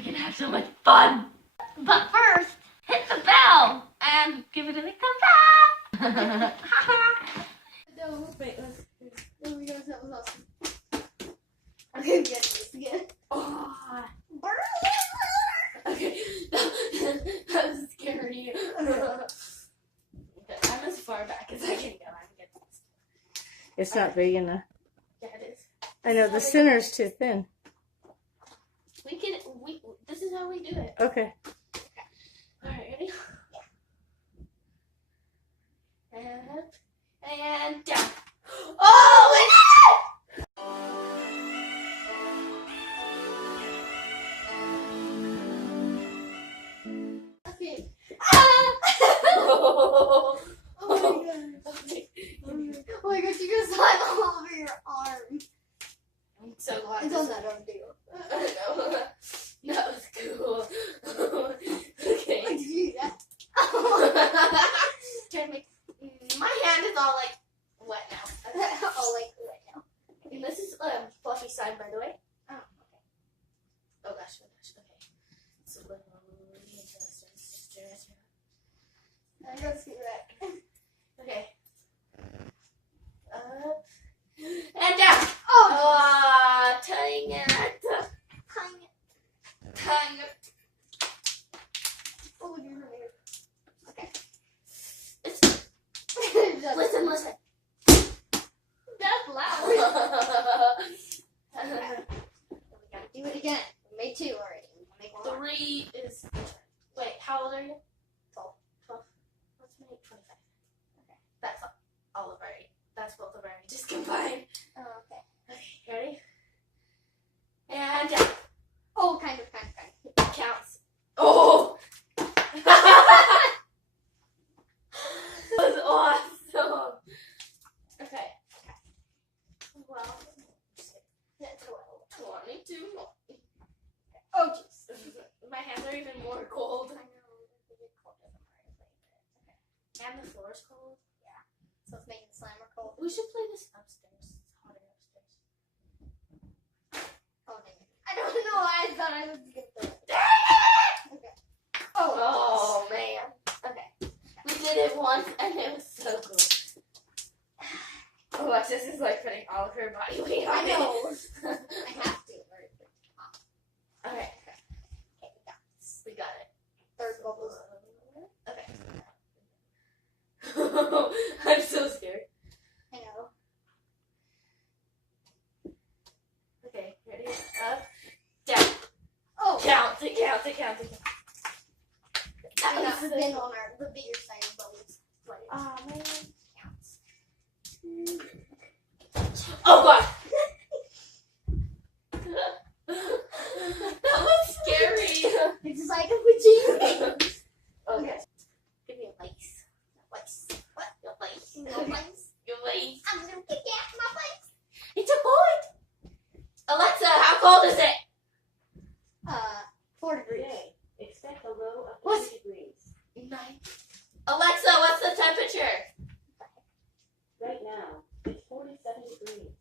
we can have so much fun. But first, hit the bell and give it a big thumbs up. No, wait, let's. Oh my gosh, that was awesome. Okay, get this again. Oh. Okay, that was scary. Okay, I'm as far back as I can go. I'm getting this. It's not big enough. Yeah, it is. I know, the center's too thin. This is how we do it. Okay. Alright, ready? And down. Oh, we did it! Okay. Oh my god. Oh my gosh, you can slide all over your arm. I'm so glad. It's on that arm too. I know. That was cool. Okay. Why did you do that? Trying to make my hand is all like wet now. All like wet now. And this is fluffy side, by the way. Oh, okay. Oh gosh, okay. So I gotta see that. Okay. Up and down. Oh, tying it. Oh, look at your hair. Okay. Listen. That's loud. We gotta do it again. We made 2 already. We can make 1 more. 3 is. Wait, how old are you? 12. Let's make 25. Okay. That's all of our. That's both of our ages combined. Oh, okay. Okay, ready? And down. Oh, kind of. Counts. Oh! That was awesome. Okay. Well, that's 22 more. Oh, jeez. My hands are even more cold. I know. It's a bit cold. Okay. And the floor is cold. Yeah. So it's making the slimer cold. We should play this upstairs. It's hotter upstairs. Oh, dang it. I don't know why I thought I was going to do it. Okay. Oh, man. Okay. We did it once and it was so cool. Oh, Alexis is like putting all of her body weight on it. I know. I have to. Okay. Okay, we got it. Third bubbles. Okay. I'm so scared. I know. Okay, ready? Up, down. Oh! Count it. That was been on the bigger side of bubbles. Oh, man. Counts. Oh, God! That was scary. It's like a vagina. Okay. Give me a lace. What? Your lace. Your lace. I'm gonna kick it out my face. It's a boy. Alexa, how cold is it? 4 degrees. Okay. Expect a low of 9 degrees. Alexa, what's the temperature? Right now, it's 47 degrees.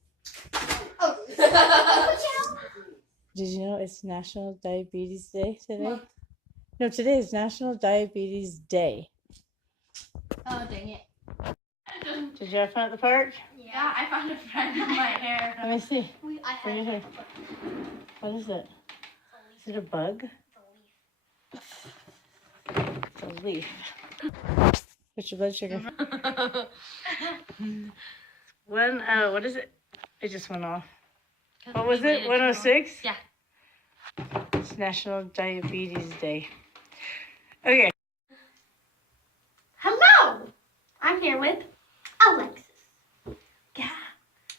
Oh. Did you know it's National Diabetes Day today? What? No, today is National Diabetes Day. Oh, dang it. Did you ever find the part? Yeah, I found a friend in my hair. Let me see. I What is it? What is it? Is it a bug? It's a leaf. What's your blood sugar? What is it? It just went off. What was it? 106? Yeah. It's National Diabetes Day. Okay. Hello! I'm here with Alexis. Yeah.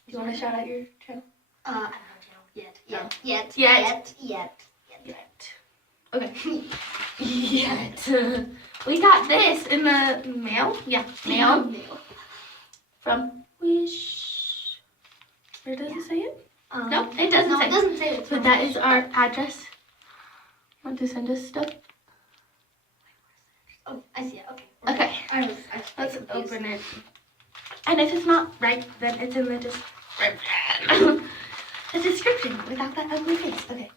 Do you want to shout out your channel? I don't know. Yet. Okay. Yet. We got this in the mail. Yeah, mail. From Wish. Or does it say it? No, it doesn't say. It doesn't say it. But that is our address. Want to send us stuff? Oh, I see it. Okay. Okay. Let's open it. And if it's not right, then it's in the description without that ugly face. Okay.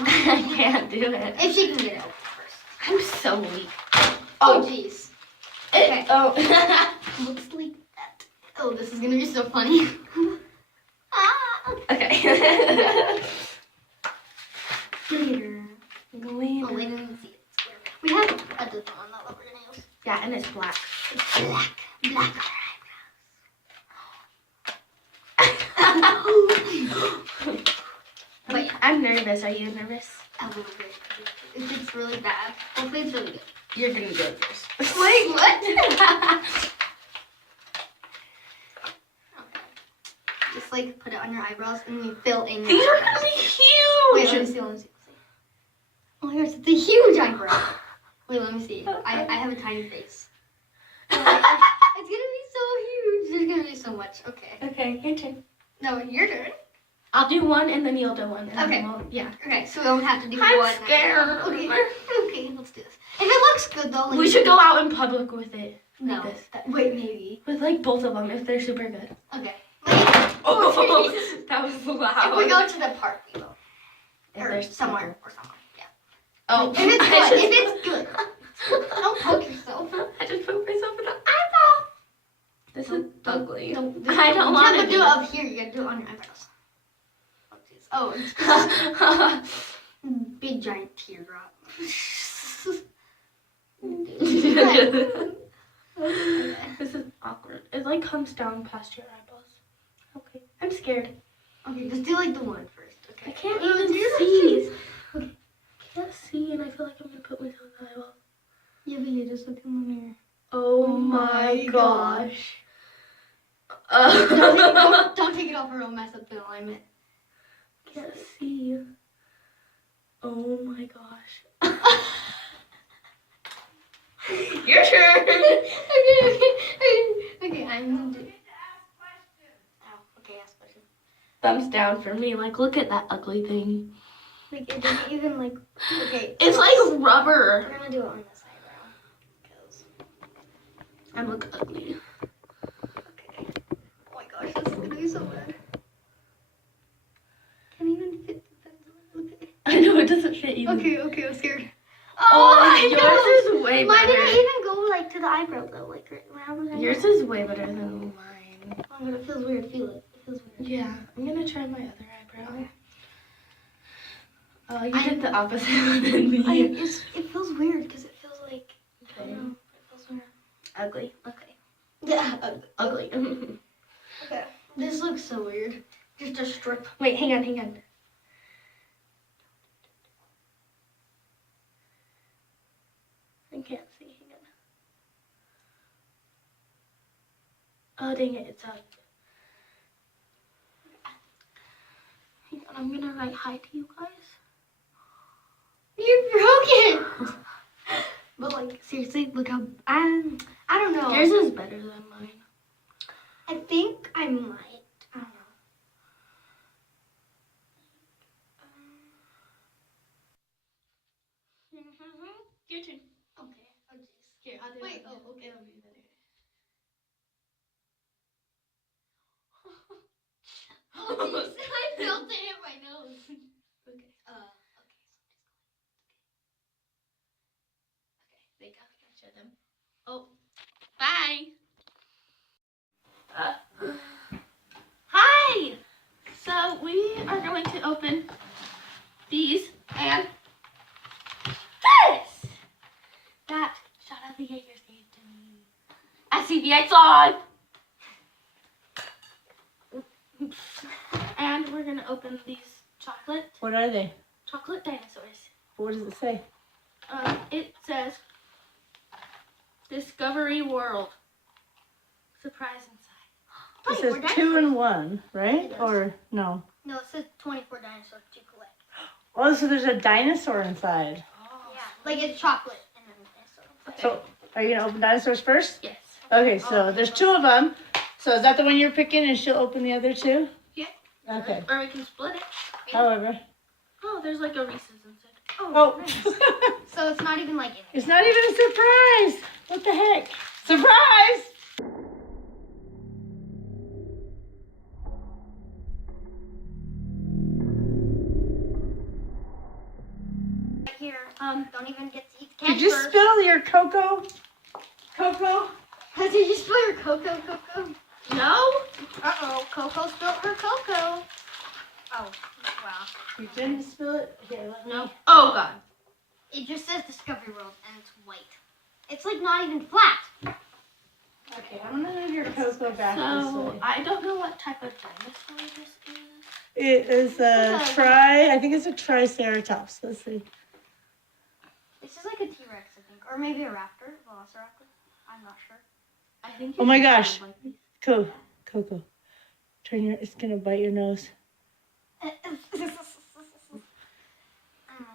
I can't do it. If she can get it open first. I'm so weak. Oh, jeez. Okay. Oh. Looks like that. Oh, this is gonna be so funny. Ah. Okay. Glitter. Glitter. Oh, wait, I didn't see it. It's clear. We have a different one that we're gonna use. Yeah, and it's black. It's black. Black But yeah, I'm nervous. Are you nervous? a little bit. If it's really bad, hopefully it's really good. You're gonna do it first. Wait, what? Okay. Just like put it on your eyebrows and you fill in. These your are gonna be Wait, huge. let me see. Let me see. Oh my gosh, it's a huge eyebrow. Wait, let me see. I have a tiny face. It's gonna be so huge. There's gonna be so much. Okay. Okay, your turn. No, your turn. I'll do one and then you'll do one. And Okay. Then yeah. Okay, so we don't have to do I'm one. scared. Okay. Okay, let's do this. If it looks good though, like We should go out in public with it. No. Like this. Wait, maybe. With like both of them if they're super good. Okay. Oh, that was loud. If we go to the park, we will. If Or they're somewhere. Or somewhere. Yeah. Oh, If it's I good. just- If it's good. Don't poke yourself. I just poked myself in the eyebrow. This is ugly. Don't, I don't want to to do it up here. You gotta do it on your eyebrows. Oh, jeez. Oh, it's big giant teardrop. This is awkward. It like comes down past your eyeballs. Okay, I'm scared. Okay, just do like the one first. Okay. I can't Oh, even dear. see. Okay. Can't see, and I feel like I'm gonna put myself in the eyeball. Yeah, but you just look in the mirror. Oh my gosh. Don't take it off or it'll mess up the alignment. Can't see. Oh my gosh. Your turn. Okay, I'm gonna do it. Oh, okay, ask question. Thumbs down for me. Like, look at that ugly thing. Like, it doesn't even like. Okay. It's like rubber. We're gonna do it on this eyebrow. 'Cause- I look ugly. Okay. Oh my gosh, this is gonna be so bad. Can't even fit the pencil. Okay. I know it doesn't fit you. Okay, I'm scared. Oh, my yours is way Mine better. didn't even go like to the eyebrow though, like right around the Yours is way better than mine. Oh, but it feels weird. Feel it. It feels weird. Yeah, I'm gonna try my other eyebrow. Oh, you did the opposite than me. It feels weird because it feels like I Okay. don't know. It feels weird. Ugly. Okay. Yeah. Ugly. Okay. This looks so weird. Just a strip. Wait, hang on. I can't see. Hang on. Oh, dang it, it's up. Hang on, I'm gonna write hi to you guys. You're broken. But like seriously, look how I don't know. Yours is better than mine. I think I might. I don't know. Your turn. Okay. Oh jeez. Here, I'll do Wait, it. oh, okay. It'll be better. Oh jeez. I felt it in my nose. Okay. Okay. Okay, there you go. Show them. Oh, bye. Hi. So we are going to open these and this. That shot of the Jaeger gave to me. I see the lights on. And we're gonna open these chocolate What are they? dinosaurs. What does it say? It says Discovery World. Surprise inside. It Wait, says we're 2 dinosaurs. and 1, right? It does. Or no? No, it says 24 dinosaurs to collect. Oh, so there's a dinosaur inside. Yeah, like it's chocolate and then dinosaur. So, are you gonna open dinosaurs first? Yes. Okay, so there's 2 of them. So is that the one you're picking, and she'll open the other 2? Yeah. Okay. Or we can split it. However. Oh, there's like a Reese's inside. Oh. So it's not even like in It's not even a surprise. What the heck? Surprise! Don't even get to eat the Did candy you first. spill your cocoa? Cocoa? Did you spill your Coco? No. Uh-oh, Coco spilled her Coco. Oh, wow. You didn't spill it? Here, let me. No. Oh God. It just says Discovery World and it's white. It's like not even flat. Okay, I'm gonna move your cocoa back this So way. I don't know what type of dinosaur this is. It is I think it's a triceratops. Let's see. This is like a T-Rex, I think. Or maybe a raptor, velociraptor. I'm not sure. I think. Oh my it's gosh. kind of like these. Coco. It's gonna bite your nose.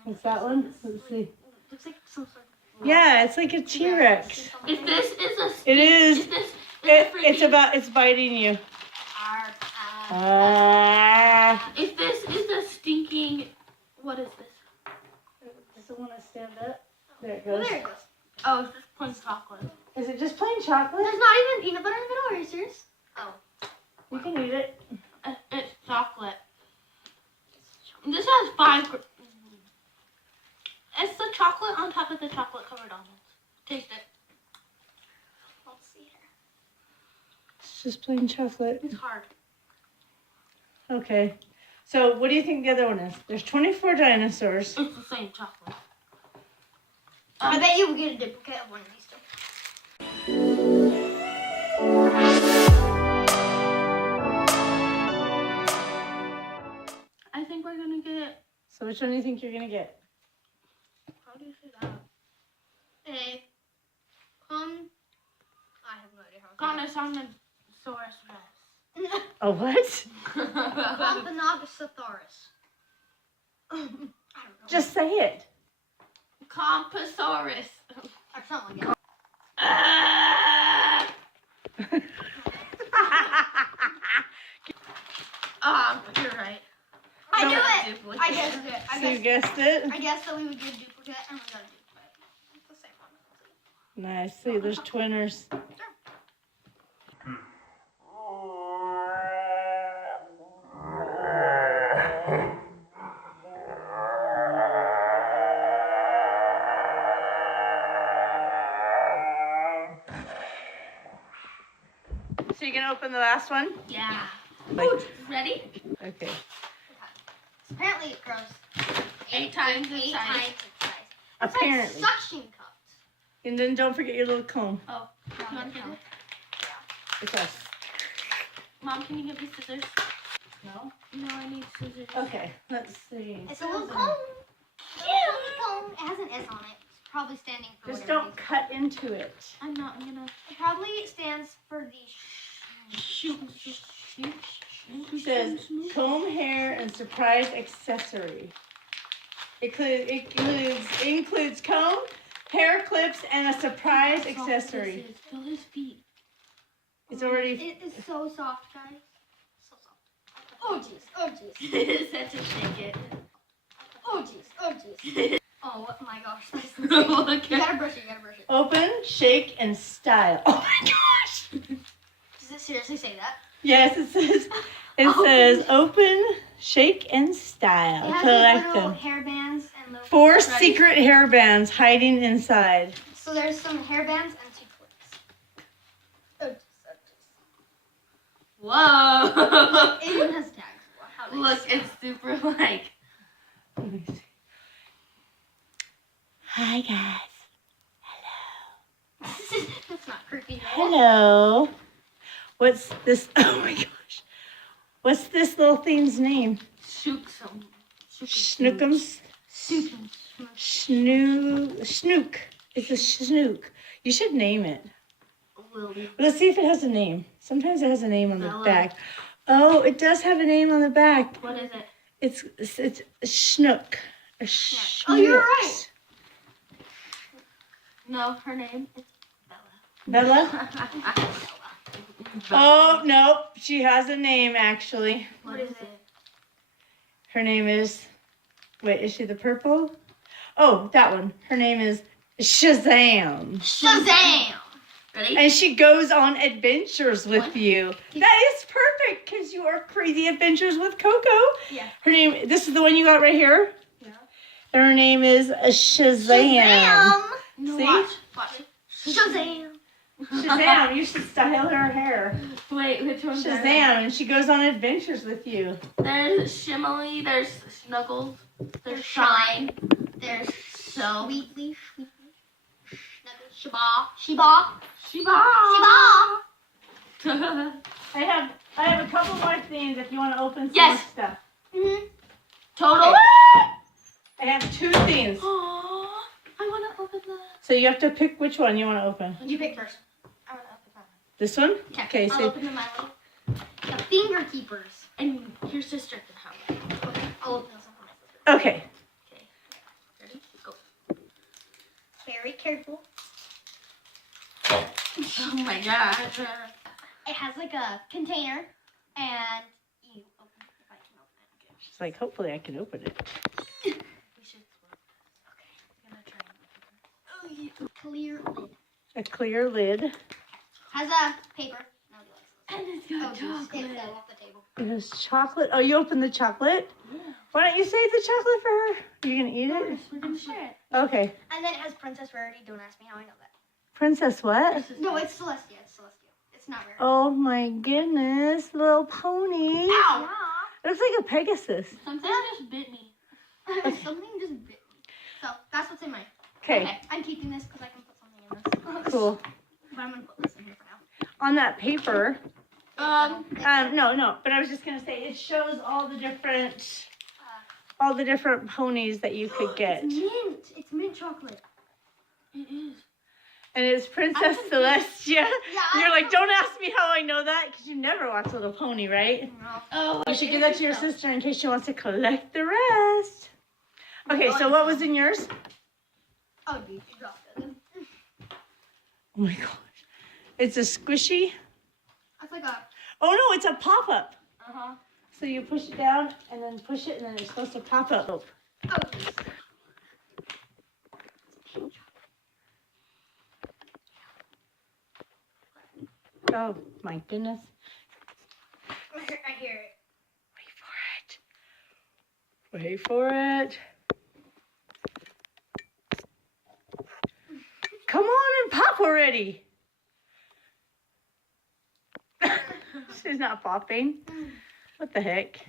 What's that one? Let's see. Looks like some sort of... Yeah, it's like a T-Rex. If this is a. It is. If this is It's biting you. If this is a stinking. What is this? Does it want to stand up? There it Well, goes. there it goes. Oh, it's just plain chocolate. Is it just plain chocolate? There's not even peanut butter in the middle. Are you serious? Oh. You can eat it. It's chocolate. This has 5. It's the chocolate on top of the chocolate covered almonds. Taste it. Let's see here. It's just plain chocolate. It's hard. Okay. So what do you think the other one is? There's 24 dinosaurs. It's the same chocolate. I bet you will get a duplicate of one of these two. I think we're gonna get. So which one do you think you're gonna get? How do you say that? I have no idea how to Gonatosaurus Rex. A what? Compsognathsaurus. I don't know. Just say it. Compsognathsaurus. Or something like that. You're right. I No, knew it! duplicate. I guessed it. So you guessed it? I guessed that we would get a duplicate and we got a duplicate. It's the same one. Nice. See, there's twinners. So you gonna open the last one? Yeah. Like, Ready? okay. Apparently it grows 8 times the 8 size. times its size. It's Apparently. like suction cups. And then don't forget your little comb. Oh, you want to get it? It's us. Mom, can you get me scissors? No? No, I need scissors. Okay, let's see. It's a little comb. Cute comb. It has an S on it. It's probably standing for Just whatever don't reason. cut into it. I'm not. I'm gonna It probably stands for the shoot. It says comb, hair, and surprise accessory. Includes comb, hair clips, and a surprise accessory. Feel his feet. It's already. It is so soft, guys. So soft. Oh jeez. Oh jeez. It's such a shake it. Oh jeez. Oh jeez. Oh my gosh. That's insane. Look You at gotta brush it. You gotta brush it. Open, shake, and style. Oh my gosh! Does it seriously say that? Yes, it says. It says open, shake, and style. It has Collect like little them. hair bands and little. 4 Ready? secret hair bands hiding inside. So there's some hair bands and 2 clips. Oh jeez. Oh jeez. Whoa! It even has tags. How nice. Look, it's super like. Let me see. Hi guys. That's not creepy at all. Hello. What's this? Oh my gosh. What's this little thing's name? Snookums? Snook. It's a snook. You should name it. Let's see if it has a name. Sometimes it has a name on the Bella. back. Oh, it does have a name on the back. What is it? It's a snook. A Oh, you're schnook. right. No, her name is Bella? Bella. Oh, no. She has a name, actually. What is it? Her name is... Wait, is she the purple? Oh, that one. Her name is Shazam. Shazam! Ready? And she goes on adventures with What? you. That is perfect because you are Crazy Adventures with Coco. Yeah. Her name, this is the one you got right here. Yeah. Her name is Shazam. No, See? watch. Shazam. Shazam, you should style her hair. Wait, which one's Shazam, and she goes on adventures with you. There's Shimily, there's Snuggles, there's Shine, there's So. Sweetly. Sheba. I have a couple more things if you want to open some Yes. more stuff. Total. Okay. I have 2 things. Aww, I want to open that. So you have to pick which one you want to open. You pick first. I want to open that one. This one? Okay, I'll so open the Milo. The finger keepers. And your sister can have it. Okay. I'll open this one. okay. Okay. Ready? Go. Very careful. Oh my god. It has like a container, and you open it if I can open it. She's like, hopefully I can open it. We should flip this. Okay. I'm gonna try and open it. Clear lid. A clear lid. Has a paper. Nobody likes And it's this. got It chocolate. fell off the table. There's chocolate. Oh, you opened the chocolate? Yeah. Why don't you save the chocolate for her? You gonna eat it? We're gonna share it. Okay. And then it has Princess Rarity. Don't ask me how I know that. Princess what? No, it's Celestia. It's Celestia. It's not rare. Oh my goodness, little pony. Ow! It looks like a Pegasus. Something just bit me. Something just bit me. So that's what's in mine. Okay, I'm keeping this because I can put something in this. cool. But I'm gonna put this in here for now. On that paper, Um, no, but I was just gonna say it shows all the different ponies that you could get. It's mint. It's mint chocolate. It is. And it's Princess I'm Celestia. Yeah. You're like, don't ask me how I know that, because you never watch Little Pony, right? Oh, You should give that to your sister in case she wants to collect the rest. Okay, so what was in yours? Oh, dude, you dropped it. Oh my gosh. It's a squishy. That's like a. Oh no, it's a pop-up. Uh-huh. So you push it down and then push it and then it's supposed to pop up. Oh, geez. Oh my goodness. I hear it. Wait for it. Come on and pop already. She's not popping. What the heck?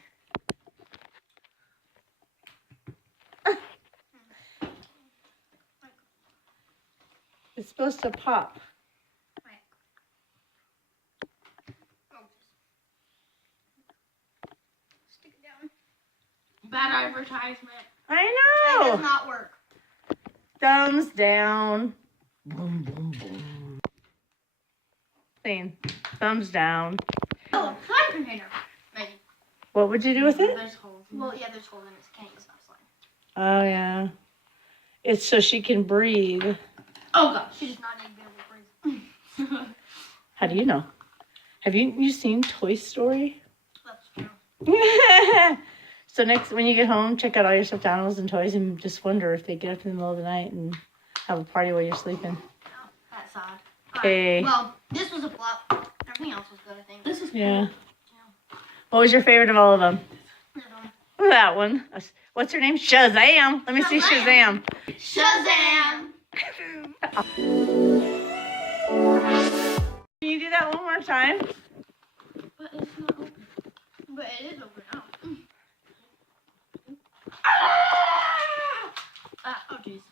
It's supposed to pop. Stick it down. Bad advertisement. I That does know. not work. Thumbs down. Boom, boom, boom. Clean. Thumbs down. Oh, slime container. Maybe. What would you do with it? There's holes. Well, yeah, there's holes in it. So can't use that slime. Oh, yeah. It's so she can breathe. Oh gosh. She does not need to be able to breathe. How do you know? Have you seen Toy Story? That's true. So next, when you get home, check out all your stuffed animals and toys and just wonder if they get up in the middle of the night and have a party while you're sleeping. Oh, that's odd. Okay. Well, this was a flop. Everything else was good, I think. This is Yeah. What was your favorite of all of them? Cool. That one. What's her name? Shazam. Let me see Shazam. Shazam! Can you do that one more time? But it's not open. But it is open now. Oh jeez.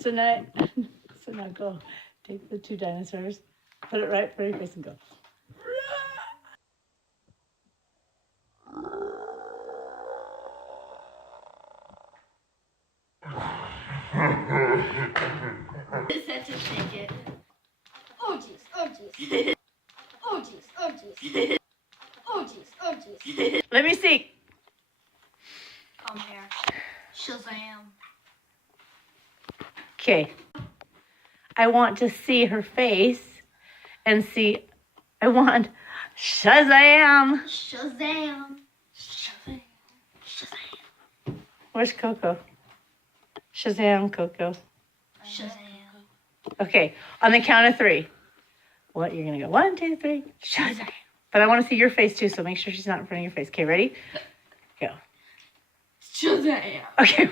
So now go. Take the 2 dinosaurs, put it right for your face and go. It's such a ticket. Oh, jeez. Oh, jeez. Oh, jeez. Oh, jeez. Oh, jeez. Oh, jeez. Let me see. Come here. Shazam. Okay. I want to see her face and see. I want Shazam. Shazam. Shazam. Shazam. Where's Coco? Shazam, Coco. Shazam. Okay, on the count of 3. What? You're going to go 1, 2, 3. Shazam. But I want to see your face too, so make sure she's not in front of your face. Okay, ready? Go. Shazam. Okay,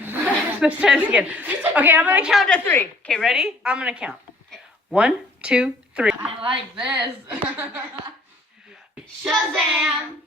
let's try this again. Okay, I'm gonna count to 3. Okay, ready? I'm gonna count. 1, 2, 3. I like this. Shazam.